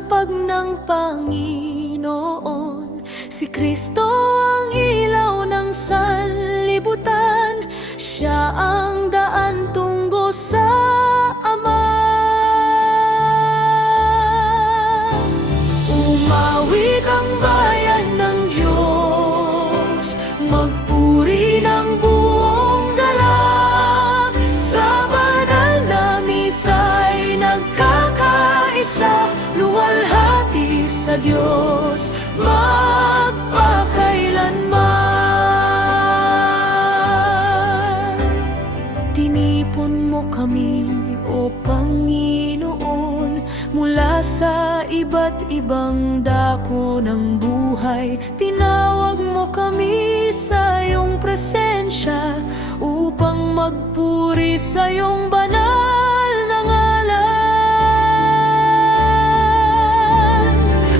hapag ng Panginoon. Si Kristo ang ilaw ng sanlibutan, siya ang daan tungo sa Ama. Umawit ang bayan ng Diyos, magpuri ng buong galak. Sa banal na misa'y nagkakaisa, luwalhati sa Diyos magpakailanman. Tinipon mo kami, O Panginoon, mula sa iba't ibang dako ng buhay. Tinawag mo kami sa iyong presensya upang magpuri sa iyong banal na ngalan.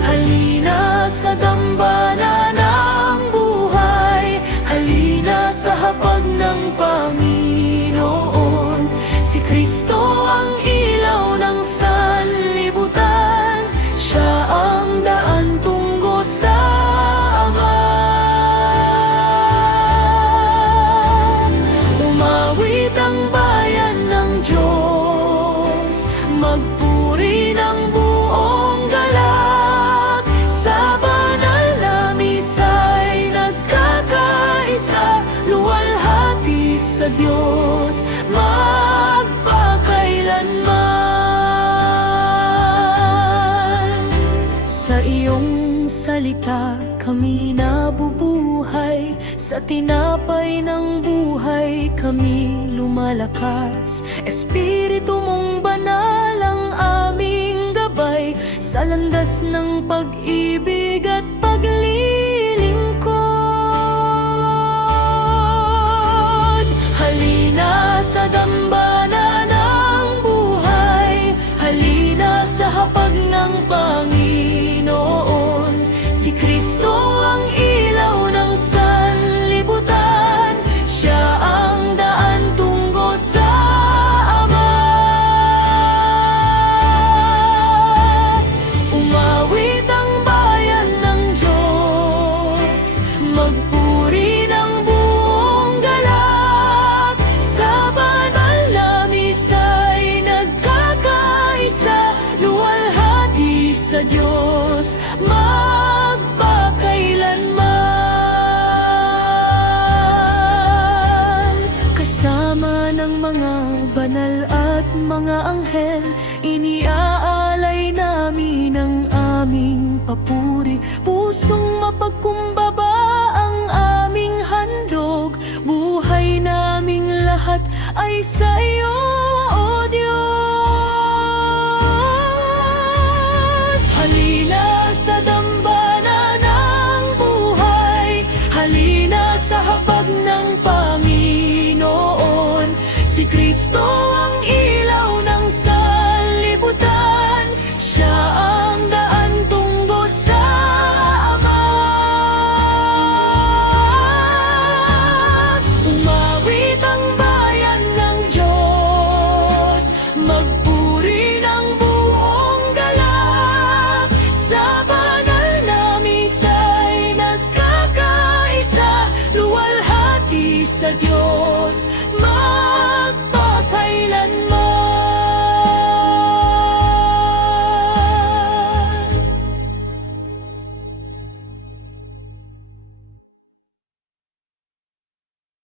Halina sa dambana ng buhay, halina sa hapag ng Panginoon. Si Kristo ang ilaw ng sanlibutan, siya ang daan tungo sa Ama. Umawit ang bayan ng Diyos, magpuri ng buong galak. Sa banal na misa'y nagkakaisa, luwalhati sa Diyos magpakailanman. Sa iyong salita kami nabubuhay, sa tinapay ng buhay kami lumalakas. Espiritu mong banal ang aming gabay, sa landas ng pag-ibig at paglilingkod. Halina sa dambana ng buhay, halina sa hapag ng Panginoon. Si Kristo ang ilaw ng sanlibutan, siya ang daan tungo sa Ama. Umawit ang bayan ng Diyos, magpuri ng buong galak. Sa banal na misa'y nagkakaisa, luwalhati sa Diyos magpakailanman. Kasama ng mga banal at mga anghel, iniaalay namin ang aming papuri. Pusong mapagkumbaba ang aming handog, buhay naming lahat ay sa iyo.